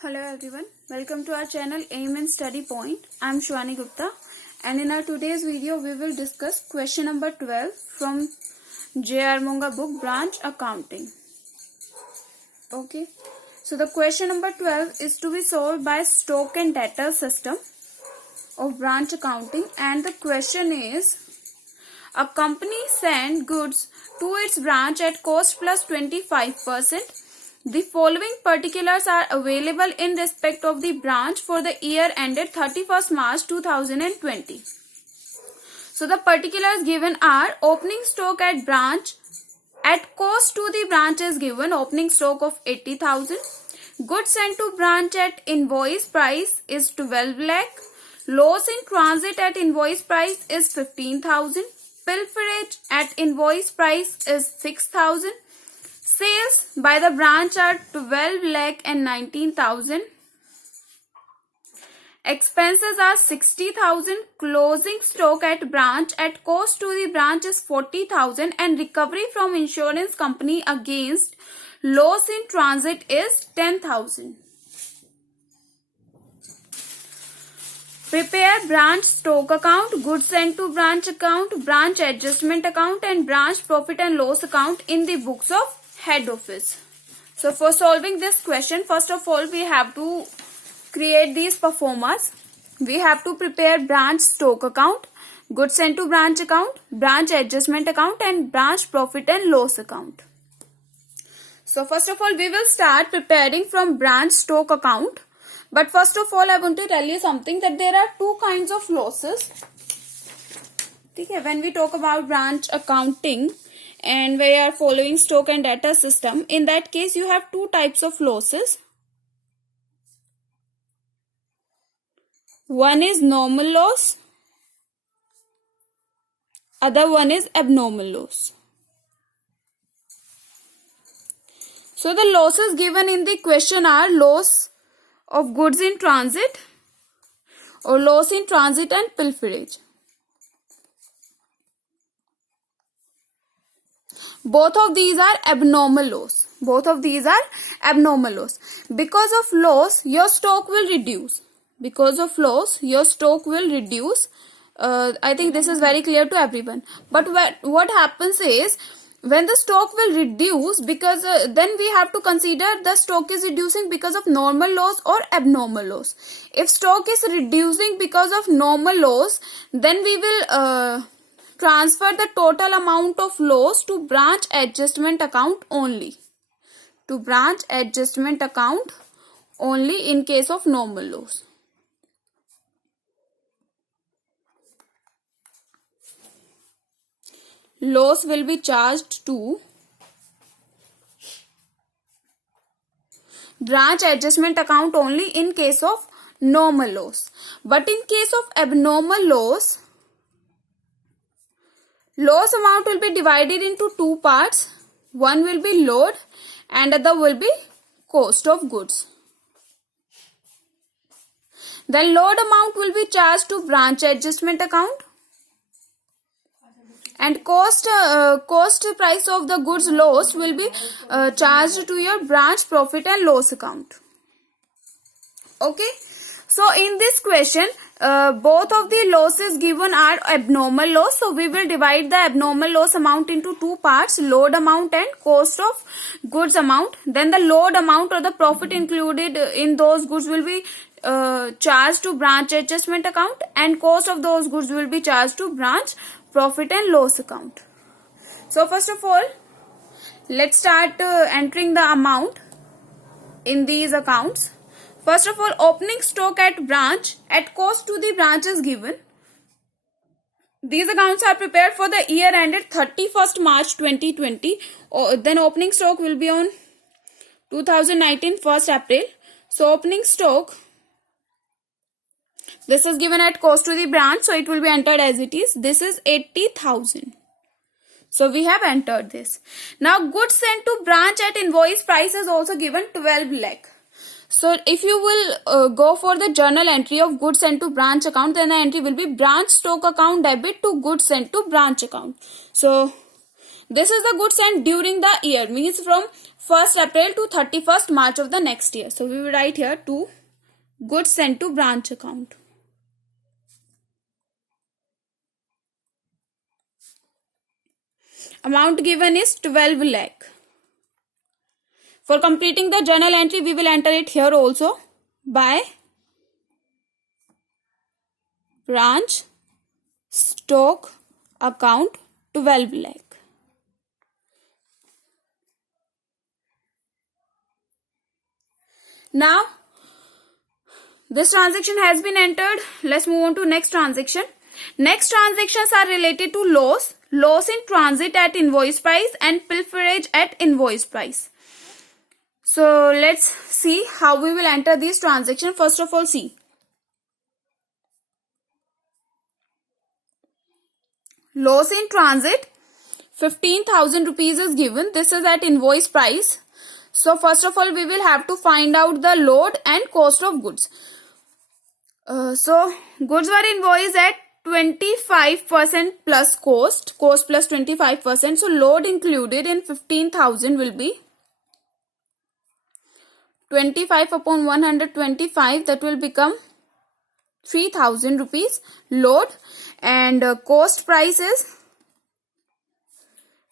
Hello everyone, welcome to our channel Aim and Study Point. I am Shwani Gupta and in our today's video we will discuss question number 12 from J.R. Monga book Branch Accounting. Okay, so the question number 12 is to be solved by stock and debtor system of branch accounting, and the question is: a company sent goods to its branch at cost plus 25%. The following particulars are available in respect of the branch for the year ended 31st March 2020. So the particulars given are: opening stock at branch at cost to the branch is given, opening stock of 80,000. Goods sent to branch at invoice price is 12 lakh. Loss in transit at invoice price is 15,000. Pilferage at invoice price is 6,000. Sales by the branch are 12 lakh and 19,000. Expenses are 60,000. Closing stock at branch at cost to the branch is 40,000 and recovery from insurance company against loss in transit is 10,000. Prepare branch stock account, goods sent to branch account, branch adjustment account and branch profit and loss account in the books of head office. So for solving this question, first of all we have to create these performers. We have to prepare branch stock account, goods sent to branch account, branch adjustment account and branch profit and loss account. So first of all we will start preparing from branch stock account. But first of all I want to tell you something, that there are two kinds of losses. Okay, when we talk about branch accounting and we are following stock and debtor system, in that case you have two types of losses. One is normal loss, other one is abnormal loss. So the losses given in the question are loss of goods in transit or loss in transit and pilferage. Both of these are abnormal loss. Both of these are abnormal loss. Because of loss, your stock will reduce. Because of loss, your stock will reduce. I think this is very clear to everyone. But what happens is, when the stock will reduce, because then we have to consider the stock is reducing because of normal loss or abnormal loss. If stock is reducing because of normal loss, then we will transfer the total amount of loss to branch adjustment account only. To branch adjustment account only in case of normal loss. Loss will be charged to branch adjustment account only in case of normal loss. But in case of abnormal loss, loss amount will be divided into two parts. One will be load and other will be cost of goods. The load amount will be charged to branch adjustment account, and cost price of the goods lost will be charged to your branch profit and loss account. Okay, so in this question both of the losses given are abnormal loss, so we will divide the abnormal loss amount into two parts: load amount and cost of goods amount. Then the load amount or the profit included in those goods will be charged to branch adjustment account, and cost of those goods will be charged to branch profit and loss account. So first of all, let's start entering the amount in these accounts. First of all, opening stock at branch at cost to the branch is given. These accounts are prepared for the year ended 31st March 2020. Then opening stock will be on 2019 1st April. So opening stock, this is given at cost to the branch, so it will be entered as it is. This is 80,000. So we have entered this. Now goods sent to branch at invoice price is also given 12 lakh. So if you will go for the journal entry of goods sent to branch account, then the entry will be branch stock account debit to goods sent to branch account. So This is the goods sent during the year, means from 1st April to 31st March of the next year. So we will write here to goods sent to branch account. Amount given is 12 lakh. For completing the journal entry, we will enter it here also by branch stock account 12 lakh. Now, this transaction has been entered. Let's move on to next transaction. Next transactions are related to loss in transit at invoice price and pilferage at invoice price. So let's see how we will enter this transaction. First of all, see. Loss in transit, 15,000 rupees is given. This is at invoice price. So first of all, we will have to find out the load and cost of goods. So goods were invoiced at 25% plus cost plus 25%. So load included in 15,000 will be 25 upon 125, that will become 3,000 rupees load, and cost price is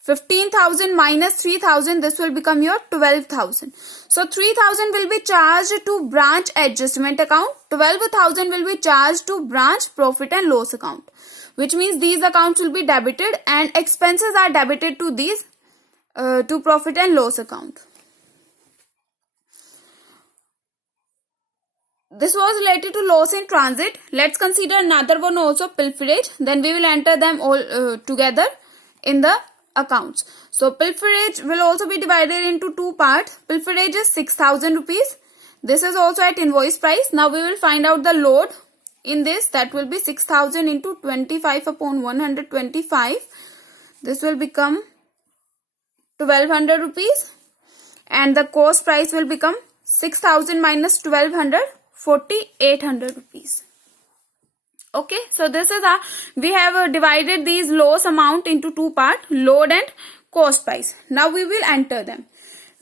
15,000 minus 3,000, this will become your 12,000. So 3,000 will be charged to branch adjustment account, 12,000 will be charged to branch profit and loss account, which means these accounts will be debited and expenses are debited to these to profit and loss account. This was related to loss in transit. Let's consider another one also, pilferage. Then we will enter them all together in the accounts. So pilferage will also be divided into two parts. Pilferage is 6,000 rupees. This is also at invoice price. Now we will find out the load in this. That will be 6,000 into 25 upon 125. This will become 1,200 rupees. And the cost price will become 6,000 minus 1,200. 4,800 rupees. Okay, so this is how we have divided these loss amount into two parts, load and cost price. Now we will enter them.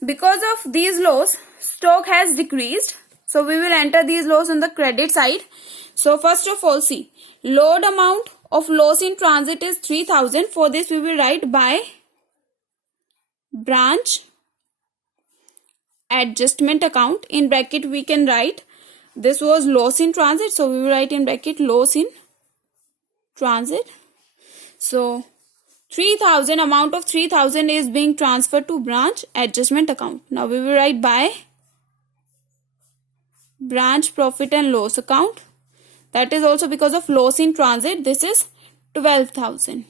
Because of these loss, stock has decreased. So we will enter these loss on the credit side. So first of all, see, load amount of loss in transit is 3,000. For this we will write by branch adjustment account. In bracket we can write, this was loss in transit, so we will write in bracket loss in transit. So 3,000, amount of 3,000 is being transferred to branch adjustment account. Now we will write by branch profit and loss account. That is also because of loss in transit. This is 12,000.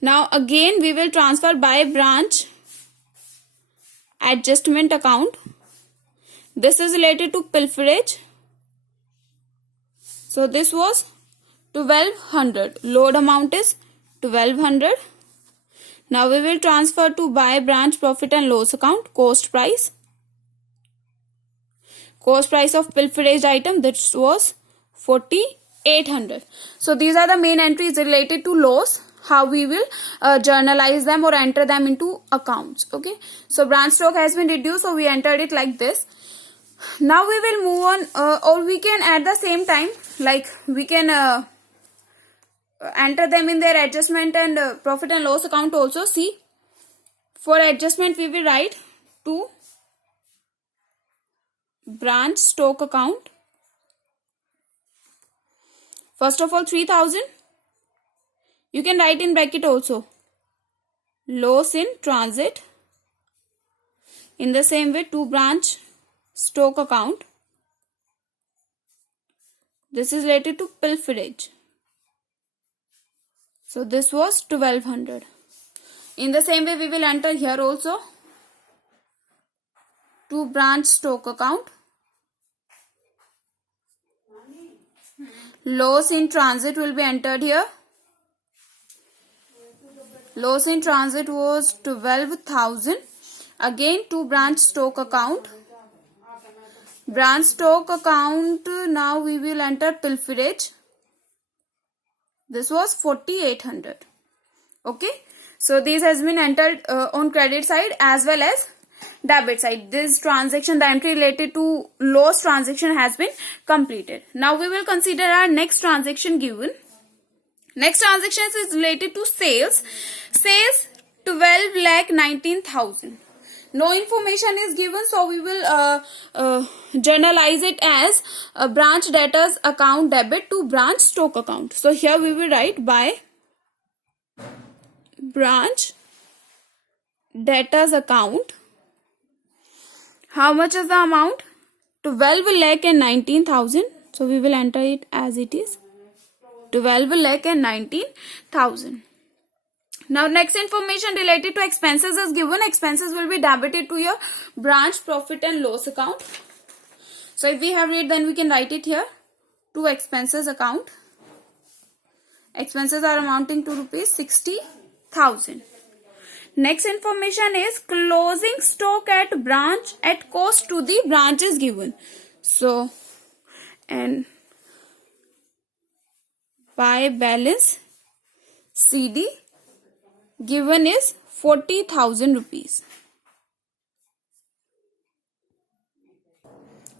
Now again we will transfer by branch adjustment account. This is related to pilferage. So this was 1,200. Load amount is 1,200. Now we will transfer to by branch profit and loss account. Cost price. Cost price of pilferage item, this was 4,800. So these are the main entries related to loss. How we will journalize them or enter them into accounts. Okay. So branch stock has been reduced. So we entered it like this. Now we will move on, or we can at the same time, like we can enter them in their adjustment and profit and loss account also. See, for adjustment we will write to branch stock account. First of all, 3,000. You can write in bracket also loss in transit. In the same way, to branch stock account. This is related to pilferage. So this was 1,200. In the same way we will enter here also to branch stock account. Loss in transit will be entered here. Loss in transit was 12,000. Again to branch stock account. Branch stock account, now we will enter pilferage. This was 4,800. Okay, so this has been entered on credit side as well as debit side. This transaction, the entry related to loss transaction has been completed. Now we will consider our next transaction given. Next transaction is related to sales. Sales 12,19,000. No information is given, so we will journalize it as a branch debtors account debit to branch stock account. So here we will write by branch debtors account. How much is the amount? 12,19,000. So we will enter it as it is. 12,19,000. Now next information related to expenses is given. Expenses will be debited to your branch profit and loss account. So if we have it, then we can write it here to expenses account. Expenses are amounting to rupees 60,000. Next information is closing stock at branch at cost to the branch is given. So, and by balance CD given is 40,000 rupees.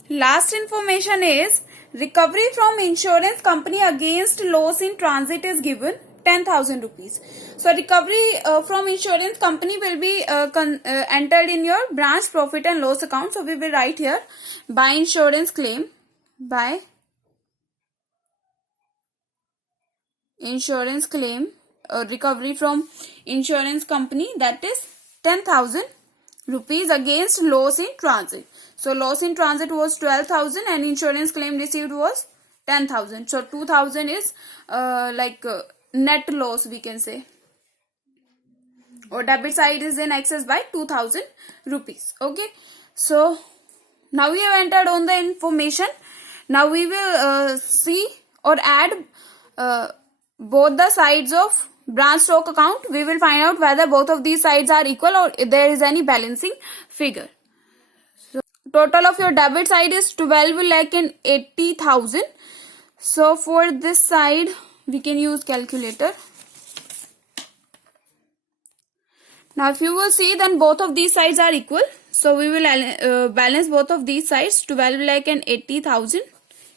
Last information is recovery from insurance company against loss in transit is given 10,000 rupees. So recovery from insurance company will be entered in your branch profit and loss account. So we will write here by insurance claim, by insurance claim, recovery from insurance company, that is 10,000 rupees against loss in transit. So loss in transit was 12,000 and insurance claim received was 10,000. So 2,000 is net loss, we can say, or debit side is in excess by 2,000 rupees. Okay, so now we have entered on the information. Now we will see or add both the sides of branch stock account. We will find out whether both of these sides are equal or there is any balancing figure. So total of your debit side is 12,80,000. So for this side we can use calculator. Now if you will see, then both of these sides are equal. So we will balance both of these sides, 12,80,000.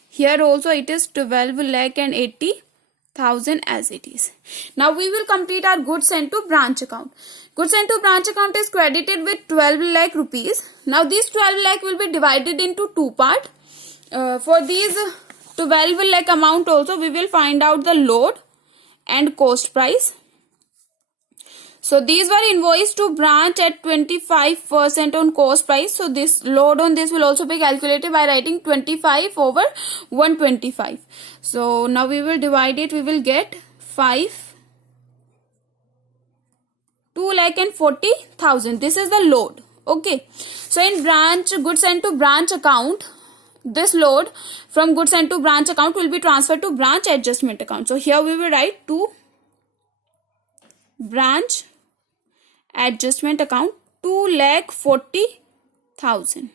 Here also it is 12,80,000 as it is. Now we will complete our goods sent to branch account. Goods sent to branch account is credited with 12 lakh rupees. Now these 12 lakh will be divided into two parts. For these 12 lakh amount also we will find out the load and cost price. So these were invoiced to branch at 25% on cost price. So this load on this will also be calculated by writing 25 over 125. So now we will divide it. We will get 2,40,000. This is the load. Okay. So in branch goods sent to branch account, this load from goods sent to branch account will be transferred to branch adjustment account. So here we will write to branch adjustment account 2,40,000.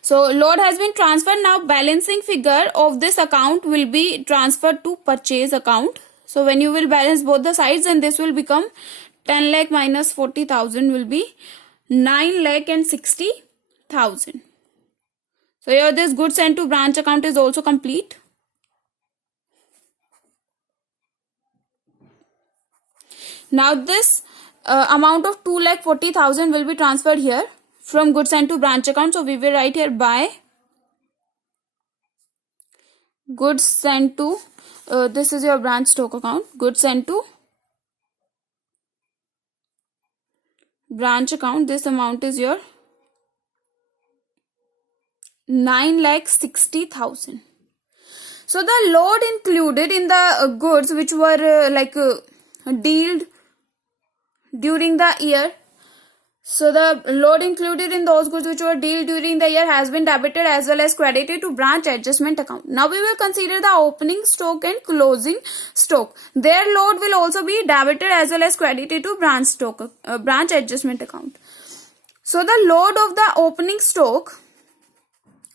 So load has been transferred. Now balancing figure of this account will be transferred to purchase account. So when you will balance both the sides, then this will become 10 lakh minus 40,000 will be 9,60,000. So here this goods sent to branch account is also complete. Now this amount of 2,40,000 will be transferred here from goods sent to branch account. So we will write here by goods sent to, this is your branch stock account, goods sent to branch account. This amount is your 9,60,000. So the load included in the goods which were dealt during the year. So the load included in those goods which were dealt during the year has been debited as well as credited to branch adjustment account. Now we will consider the opening stock and closing stock. Their load will also be debited as well as credited to branch adjustment account. So the load of the opening stock,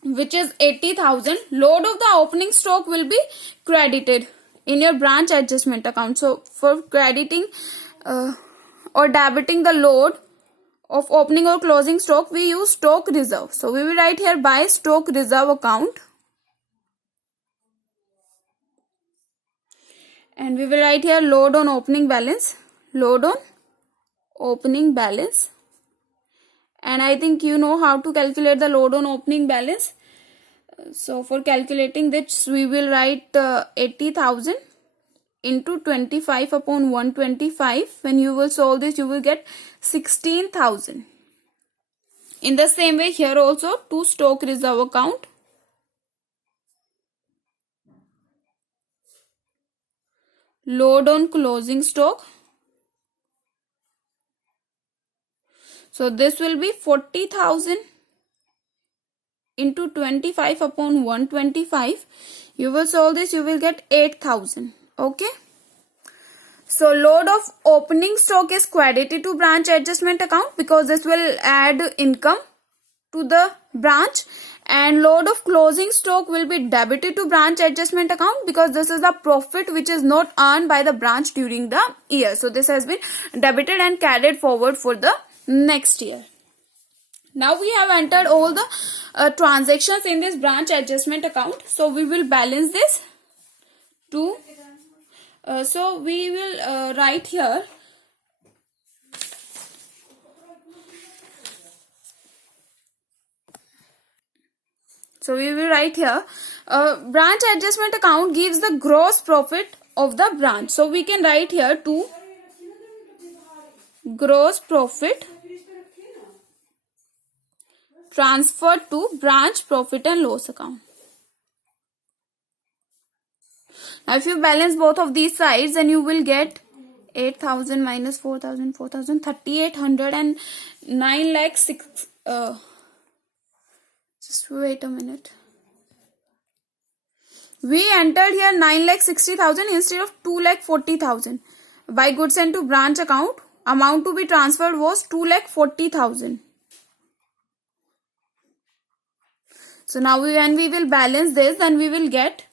which is 80,000, load of the opening stock will be credited in your branch adjustment account. So for crediting or debiting the load of opening or closing stock, we use stock reserve. So we will write here by stock reserve account, and we will write here load on opening balance, load on opening balance. And I think you know how to calculate the load on opening balance. So for calculating this, we will write 80,000 into 25 upon 125. When you will solve this, you will get 16,000. In the same way, here also to stock reserve account, load on closing stock. So this will be 40,000 into 25 upon 125. You will solve this, you will get 8,000. Okay. So load of opening stock is credited to branch adjustment account because this will add income to the branch, and load of closing stock will be debited to branch adjustment account because this is the profit which is not earned by the branch during the year. So this has been debited and carried forward for the next year. Now we have entered all the transactions in this branch adjustment account. So we will balance this to so we will write here branch adjustment account gives the gross profit of the branch. So we can write here to gross profit transferred to branch profit and loss account. Now if you balance both of these sides, then you will get 8,000 minus 4,000, 3,800 and 9 lakh 6. Just wait a minute. We entered here 9,60,000 instead of 2,40,000. By goods sent to branch account, amount to be transferred was 2,40,000. So now when we will balance this, then we will get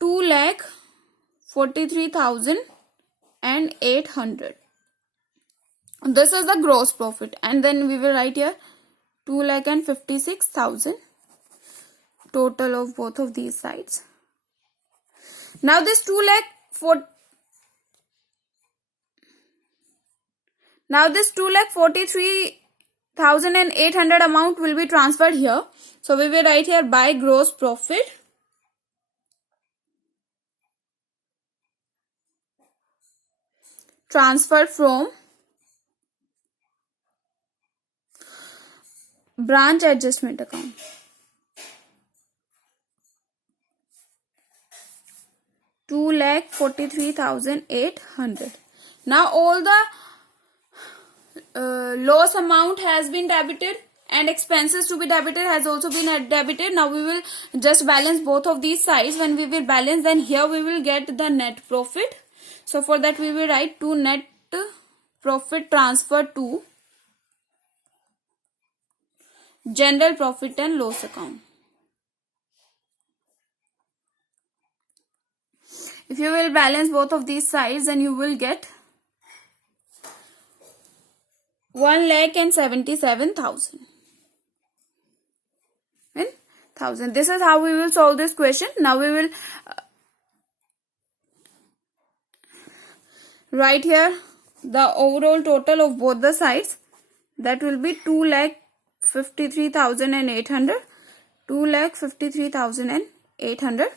2,43,800. This is the gross profit, and then we will write here 2,56,000 total of both of these sides. Now this 2,43,800 amount will be transferred here. So we will write here by gross profit transferred from branch adjustment account. $2,43,800. Now all the loss amount has been debited and expenses to be debited has also been debited. Now we will just balance both of these sides. When we will balance, then here we will get the net profit. So for that we will write to net profit transferred to general profit and loss account. If you will balance both of these sides, then you will get 1,77,000. This is how we will solve this question. Now we will write here the overall total of both the sides. That will be 2,53,800. 2,53,800.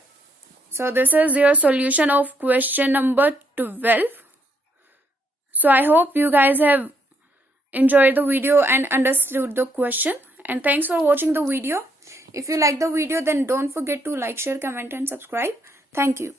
So this is your solution of question number 12. So I hope you guys have enjoyed the video and understood the question. And thanks for watching the video. If you like the video, then don't forget to like, share, comment and subscribe. Thank you.